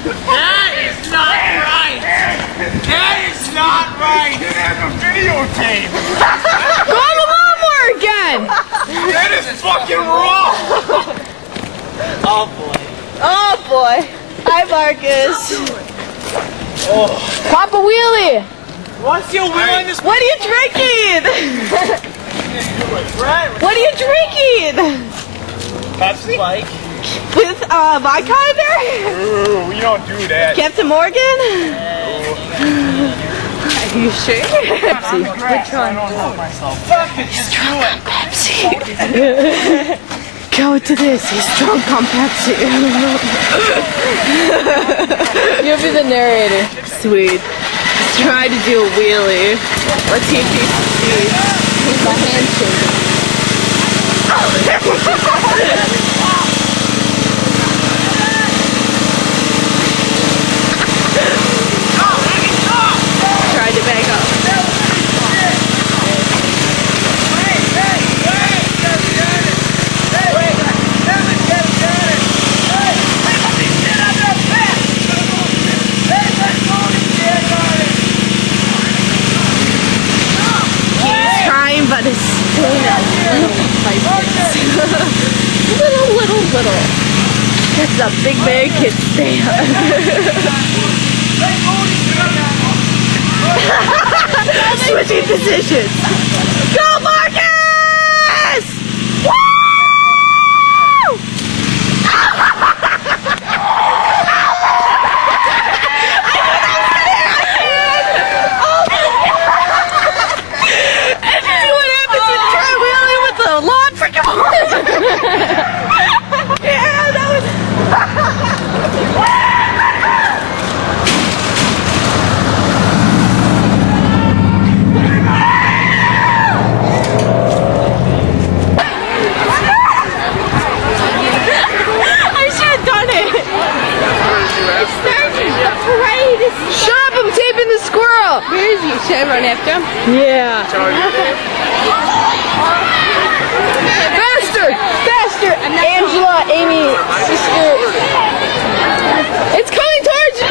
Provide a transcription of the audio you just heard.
That is not right! That is not right! You didn't have a videotape! Go on the lawnmower again! That is fucking wrong! Oh boy. Oh boy. Hi Marcus. Oh. Pop a wheelie! What's your wheel in this? What are you drinking? What are you drinking? Pepsi Spike. With vodka in there? Ooh, we don't do that. Captain Morgan? Are you sure? Pepsi. Which one? I don't know myself. Fuck it, just do it. Pepsi. Go to this. He's drunk on Pepsi. You'll be the narrator. Sweet. Let's try to do a wheelie. Let's see if he succeeds. He's my handshake. Tried to back up. He's trying, but it's still not little. That's a big man can stand. Switching positions. Go Marcus! Woo! And you see what happens when you try wheeling with the lawn freaking yeah, that was I should have done it. It's starting. The parade is. Shut up! I'm taping the squirrel. Where is he? Should I run after him? Yeah. Faster! Angela, Amy, sister. It's coming towards you.